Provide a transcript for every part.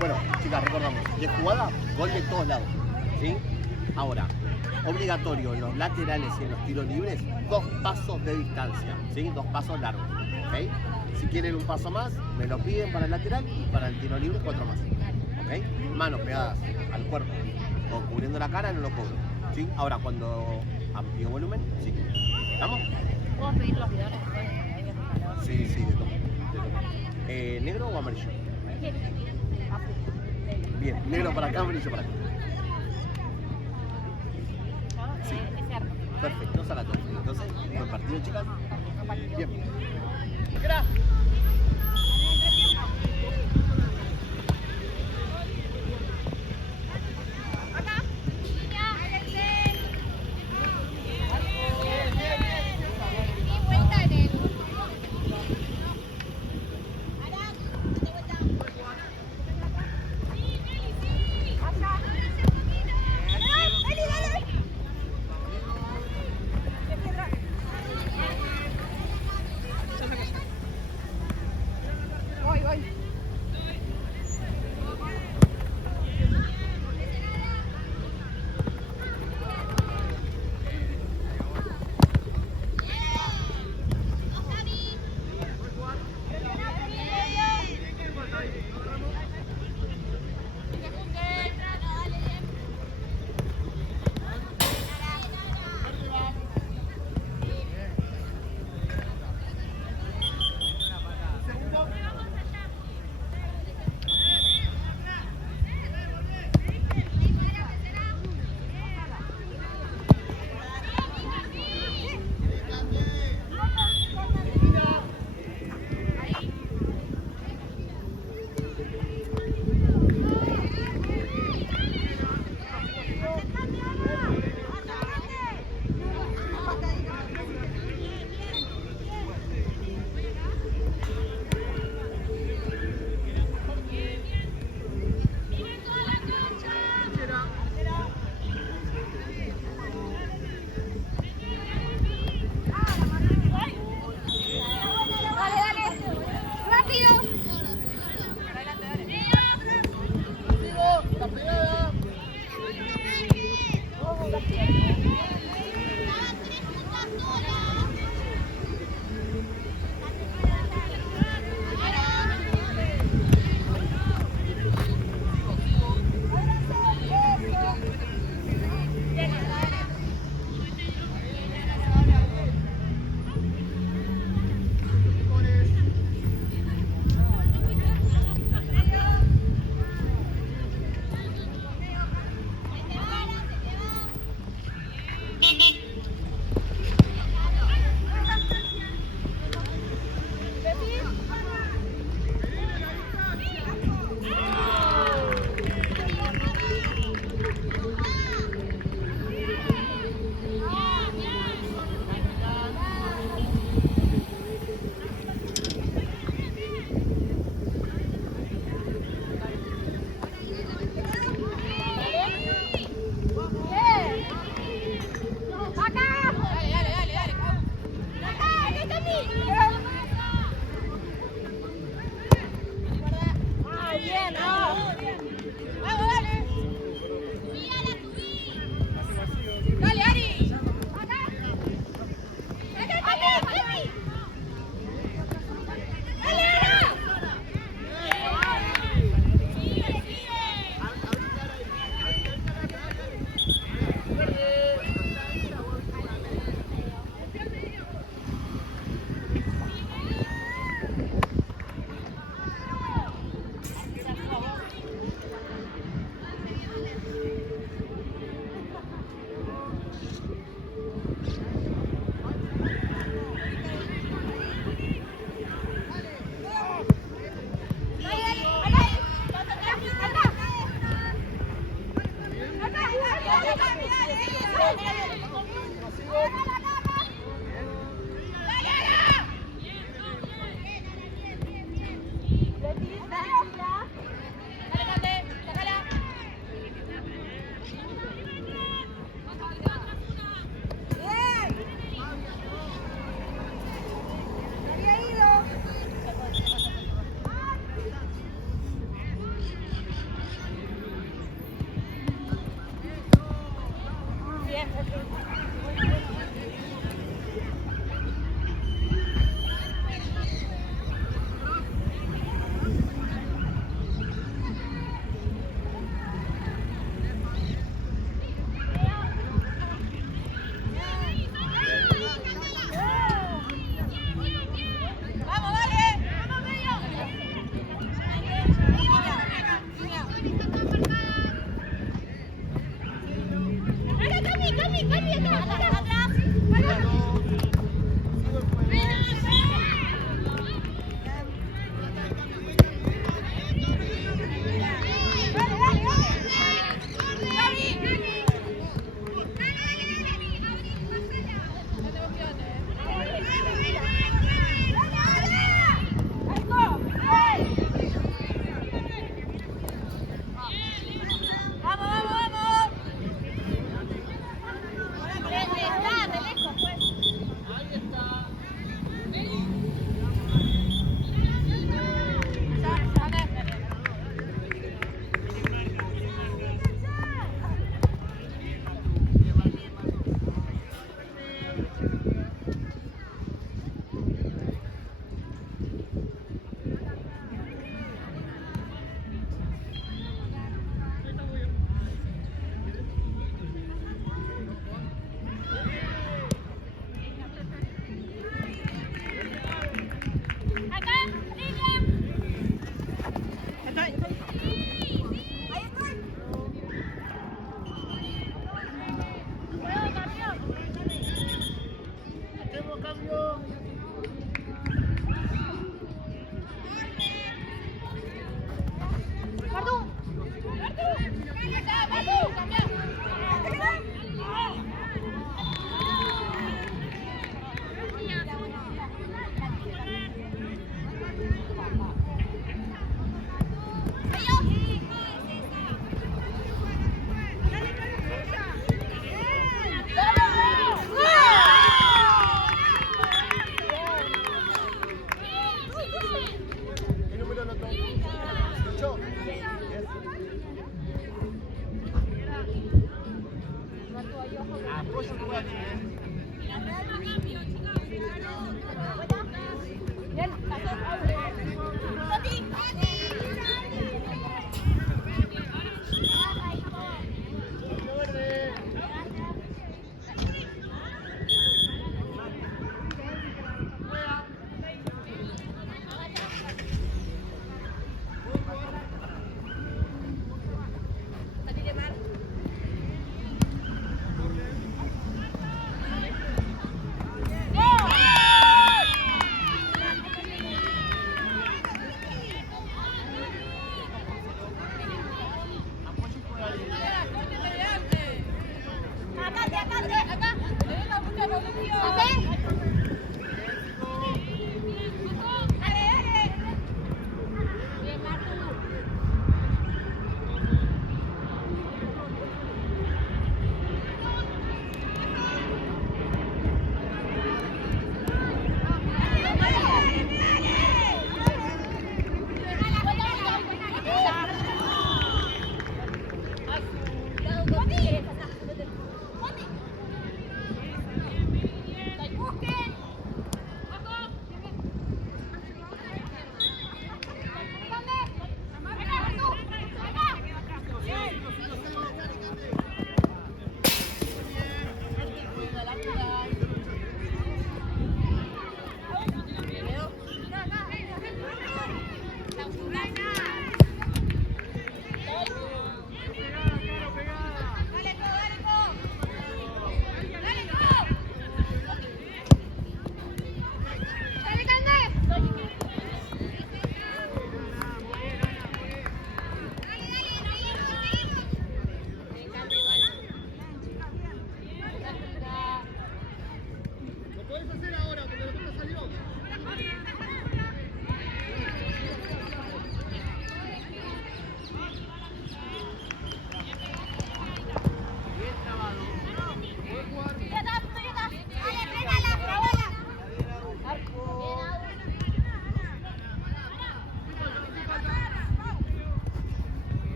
Bueno, chicas, recordamos, de jugada, gol de todos lados, ¿sí? Ahora, obligatorio en los laterales y en los tiros libres, 2 pasos de distancia, ¿sí? 2 pasos largos, ¿ok? Si quieren un paso más, me lo piden para el lateral y para el tiro libre 4 más, ¿ok? Manos pegadas al cuerpo o cubriendo la cara no lo cubro, ¿sí? Ahora, cuando amplío volumen, sí. ¿Estamos? ¿Puedo pedir los bidones? Sí, sí, de todo. ¿Negro o amarillo? Bien, negro para acá, amarillo para acá. Sí. Perfecto, Salato. Entonces, buen partido, chicas. Bien.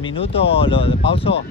el minuto lo de pauso.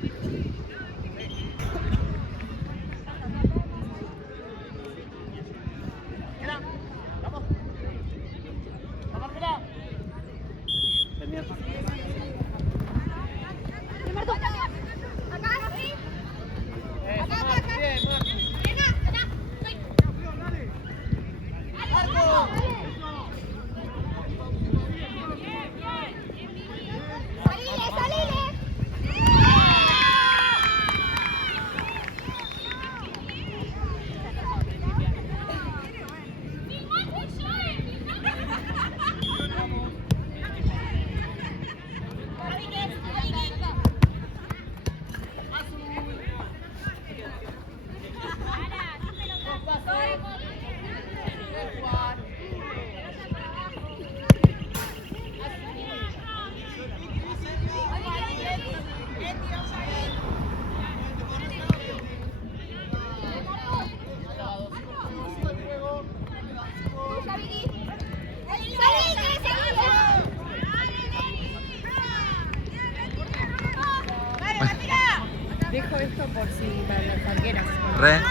Dejo esto por si para las arqueras. Re,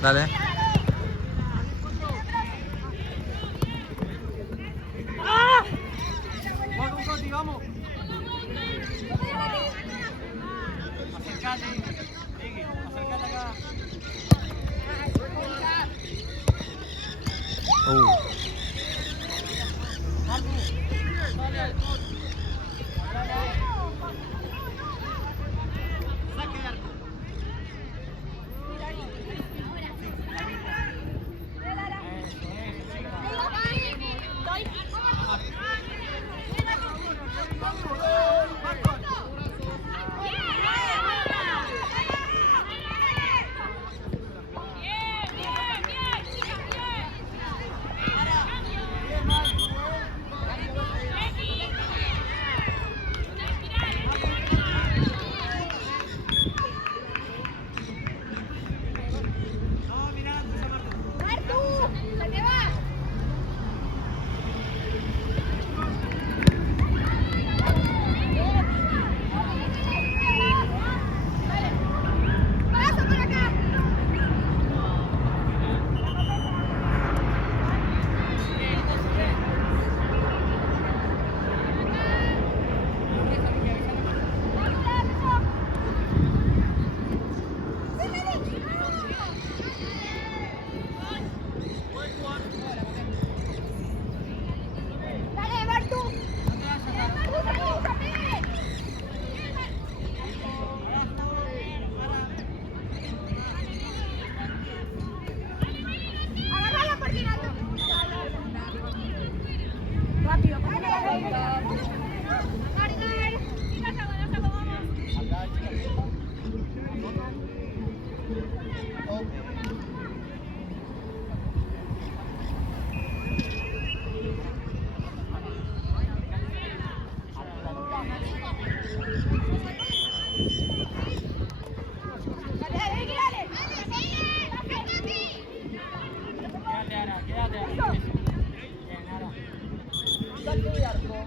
dale. Vamos, Coti, vamos. Acercate. Acercate acá. Saque de arco.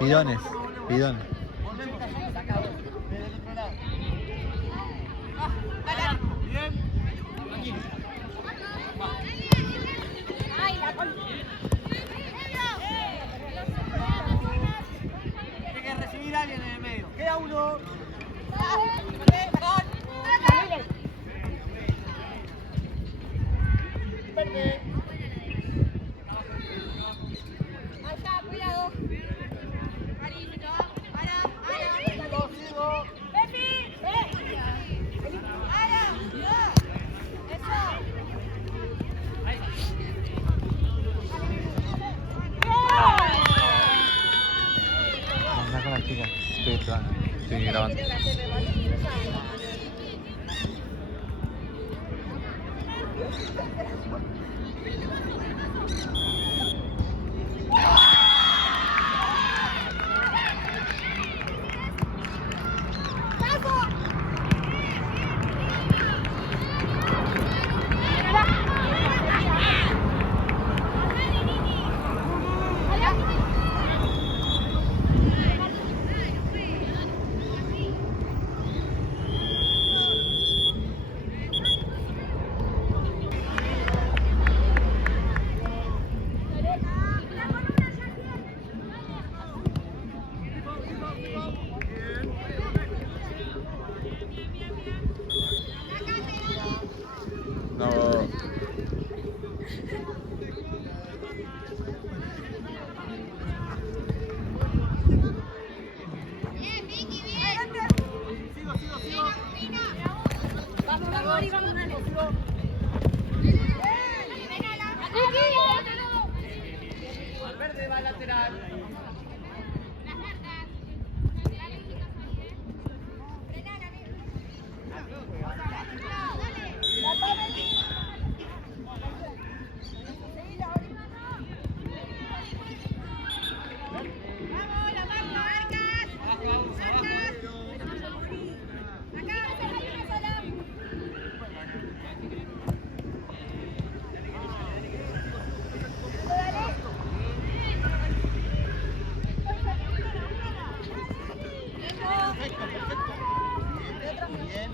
Bidones, bidones. Saca vos, desde el otro lado. Bien. Tiene que recibir a alguien en el medio. Queda uno. Verde. Sigo. Anda con las chicas. Estoy grabando. No. Al verde va lateral. Perfecto, perfecto. Bien.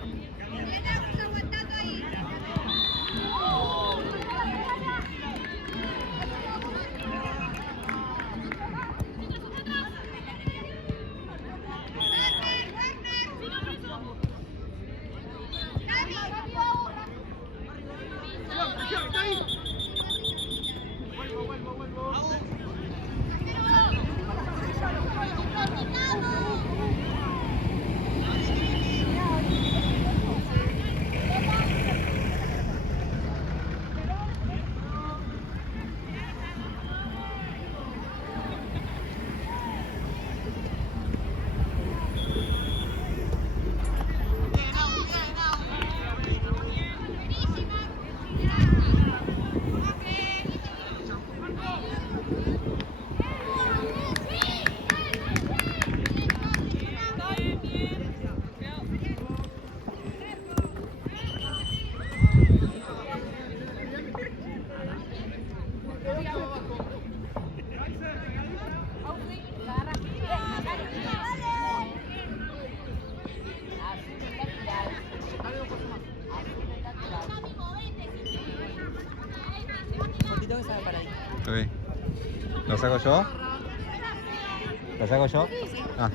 Ok. ¿Lo saco yo? ¿Lo saco yo? Ah.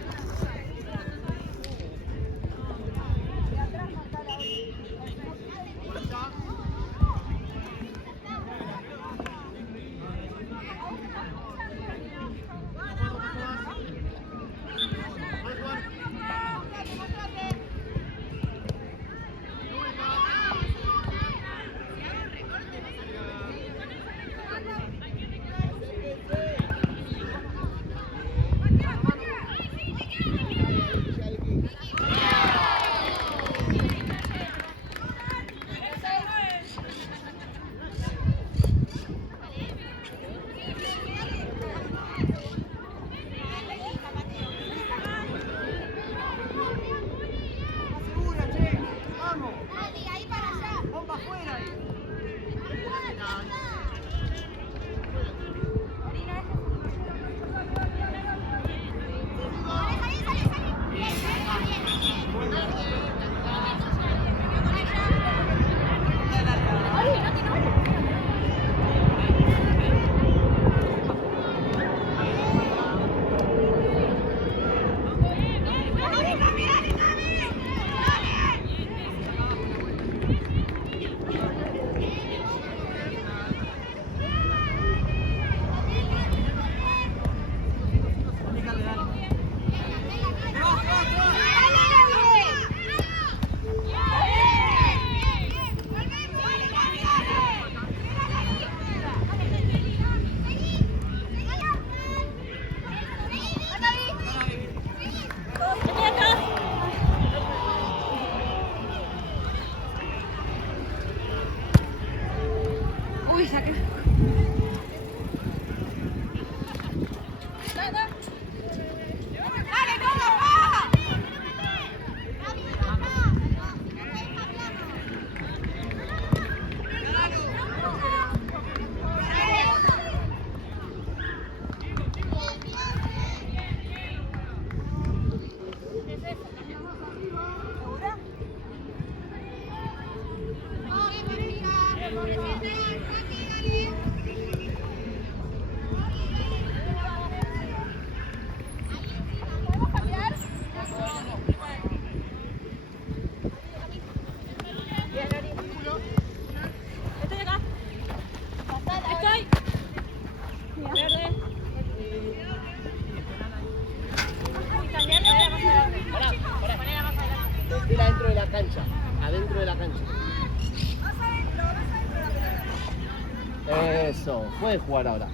Eso, puedes jugar ahora.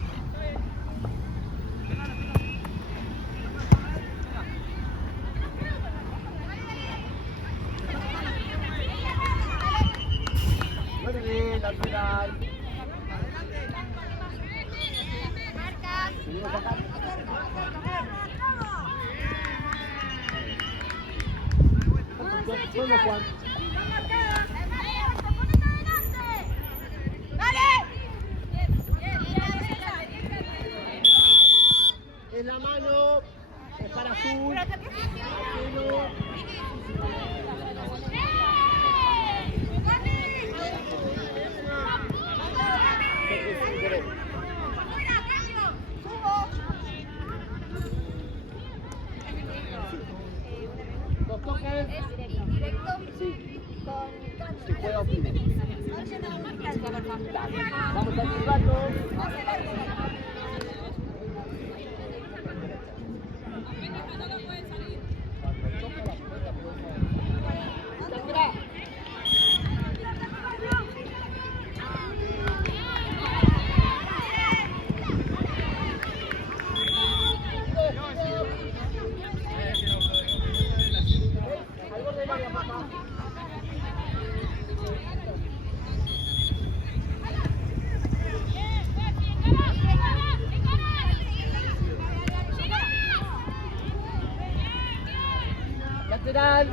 Muy bien, lateral. Seguimos acá. Vamos, Juan. En la mano, es para azul. Azul. Dos toques. Sí. Se juega opine. Vamos a activarlo. Lateral.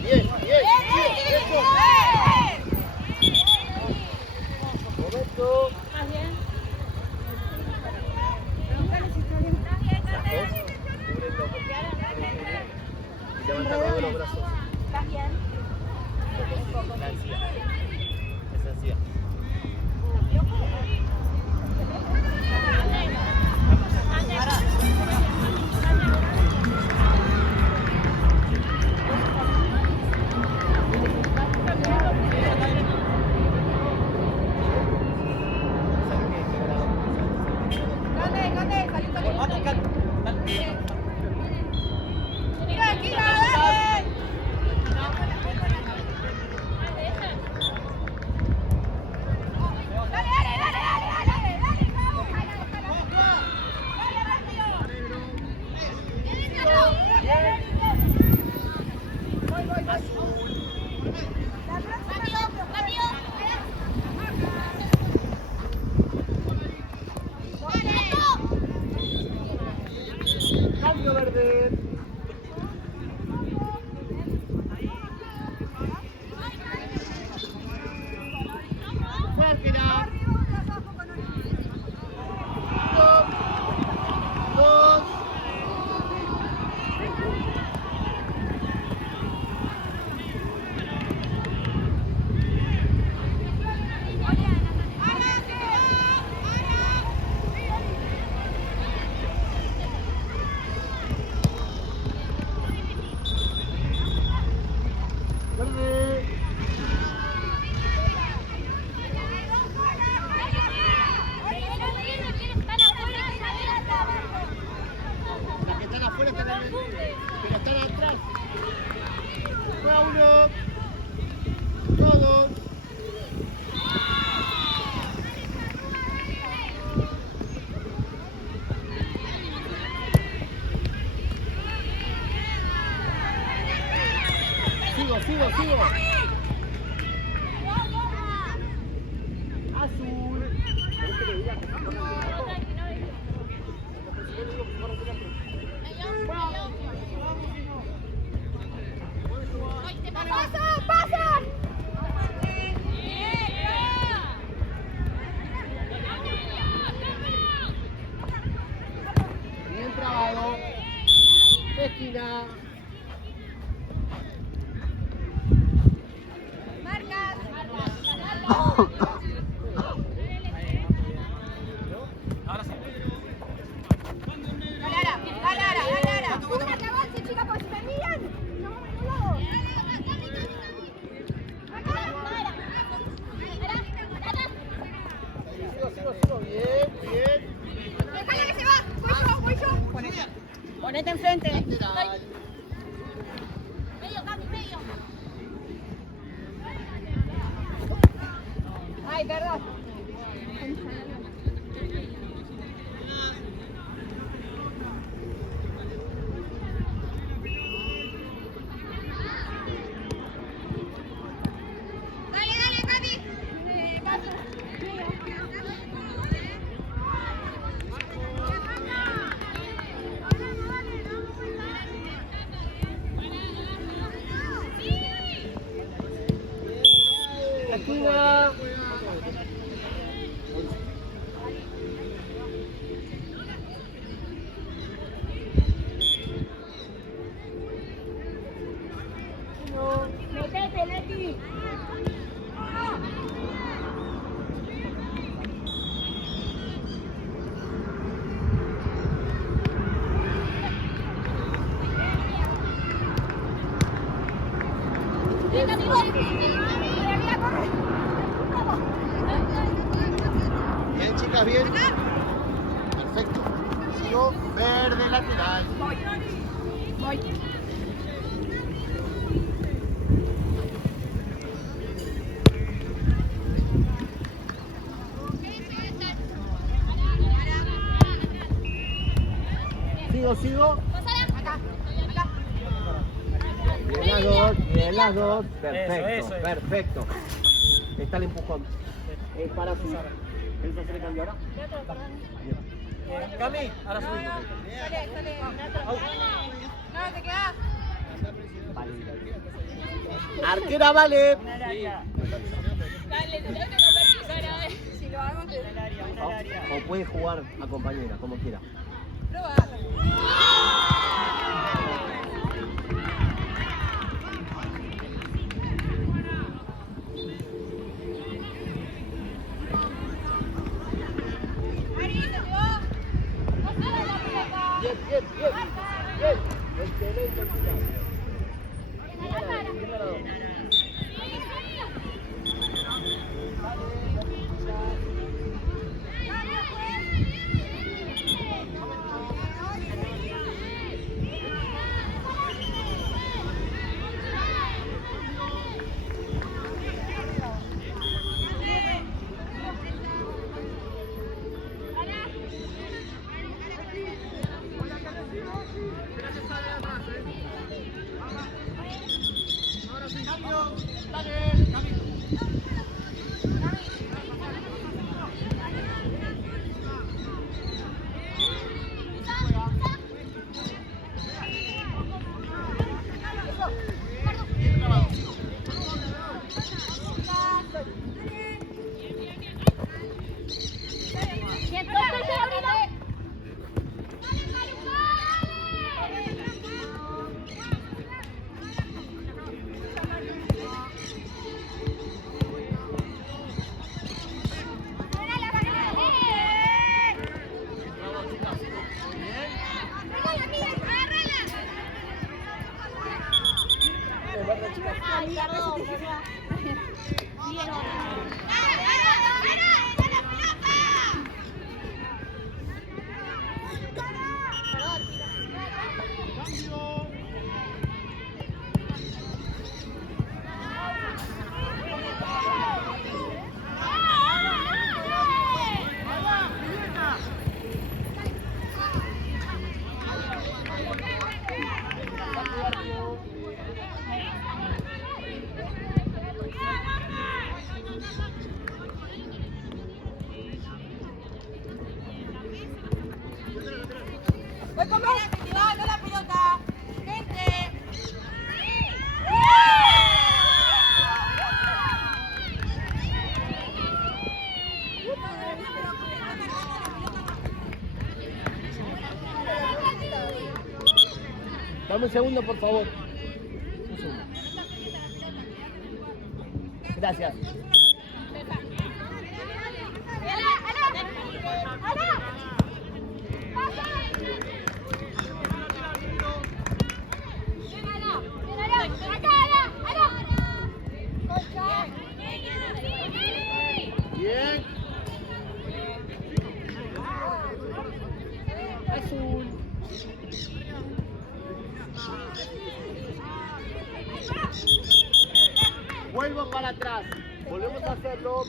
Bien, bien, bien. Momento. ¿Estás bien? Levanta todos los brazos. ¿Estás bien? La encía. Esa encía. Cambio verde. Fuértela. Dos. Verde. Las que están afuera están en el, pero están atrás. Juega uno. Todos. Sigo. Azul. ¡Pasa! Bien trabado. Esquina. Ahora sí. Galara. Una que avance, chicas, porque si me miran, no vamos a ningún lado. Sigo, bien. Ponete enfrente. Lateral. Medio, Cami, medio. Ay, perdón. Dale, dale, Cami. Cami. Esquina. Metete, Leti. Venga, amigo. Mira, corre. Vamos. Bien, chicas, bien. Perfecto. Sigo. Verde lateral. Voy. Sigo. Acá. Bien las dos. Perfecto, Eso. perfecto. Está el empujón. Es para su. ¿Él se le cambió ahora? Cami, ahora subí. Sale. No, te quedás. Vale. Arquera vale. Dale, te tengo que convertir. Si lo hago, te O puede jugar a compañera, como quiera. Prueba. Bien. Excelente, chicas. Voy con vos. No la pelota. Gente. Dame un segundo, por favor. Un segundo. Gracias. Bien. Azul. para atrás. Volvemos a hacerlo.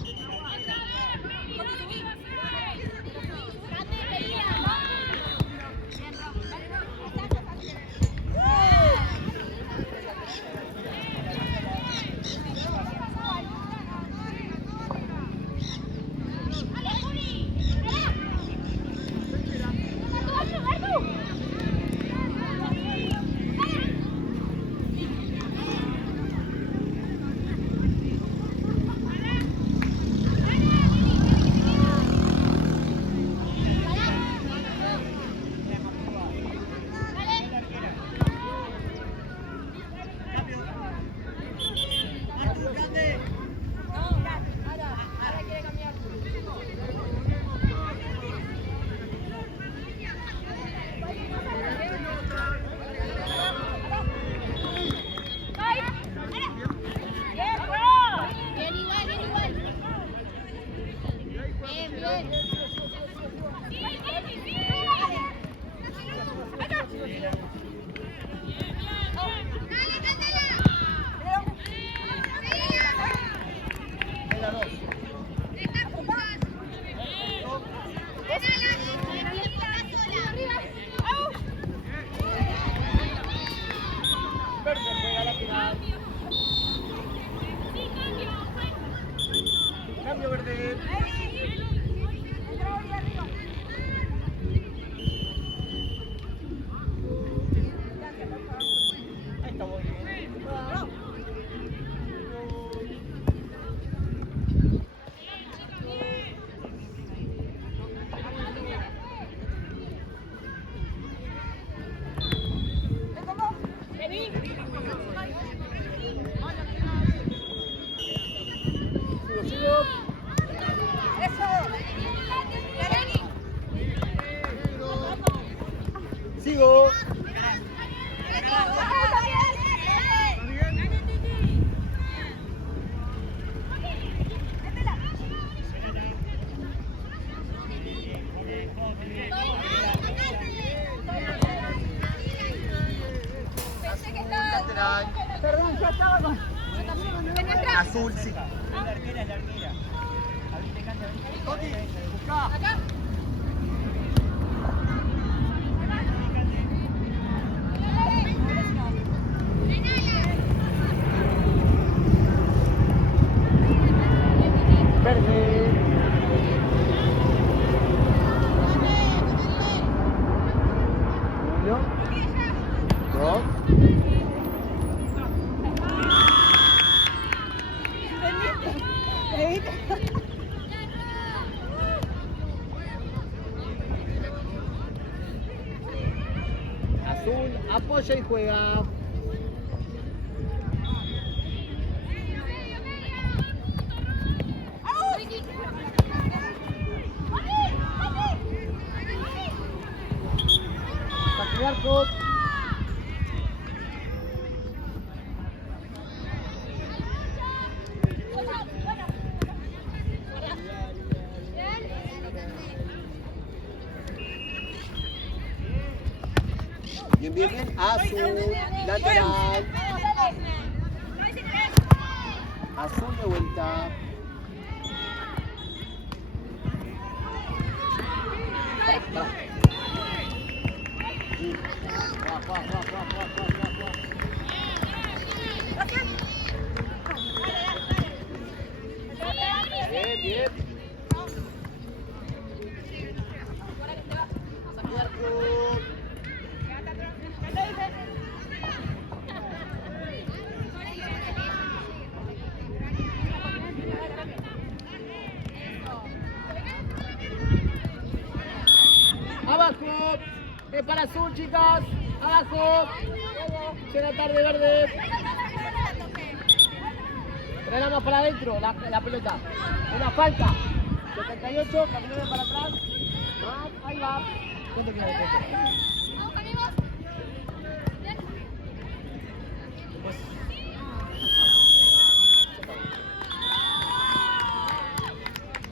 Cambio verde. Ahí está muy bien. Sigo. Sigo. Lateral. Perdón, ya estaba con... Azul, sí. La arquera es la arquera. Abrite cancha, abrite. Toti, busca. Acá. Verde. Uno. Dos. Azul, apoya y juega. Patriarco. Bien, bien, bien. Azul, lateral. Azul de vuelta. Para. Sí. Va. Bien, bien. Patriarco. Abajo, es para azul, chicas. Abajo. Llega tarde, verde. Frenamos para adentro, la pelota. Una falta. 78, caminando para atrás. Ahí va. ¿Cuánto queda de tiempo?